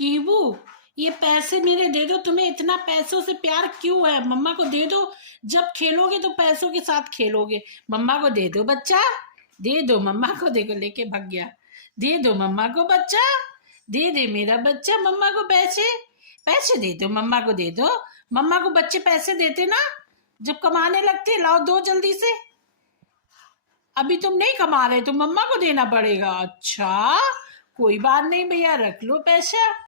कीबू, ये पैसे मेरे दे दो। तुम्हें इतना पैसों से प्यार क्यों है? मम्मा को दे दो। जब खेलोगे तो पैसों के साथ खेलोगे। मम्मा को दे दो बच्चा, दे दो मम्मा को। देखो लेके भाग गया। दे दो मम्मा को बच्चा, दे दे मेरा बच्चा मम्मा को पैसे। पैसे दे दो मम्मा को, दे दो मम्मा को। बच्चे पैसे देते ना जब कमाने लगते। लाओ दो जल्दी से। अभी तुम नहीं कमा रहे तो मम्मा को देना पड़ेगा। अच्छा, कोई बात नहीं भैया, रख लो पैसा।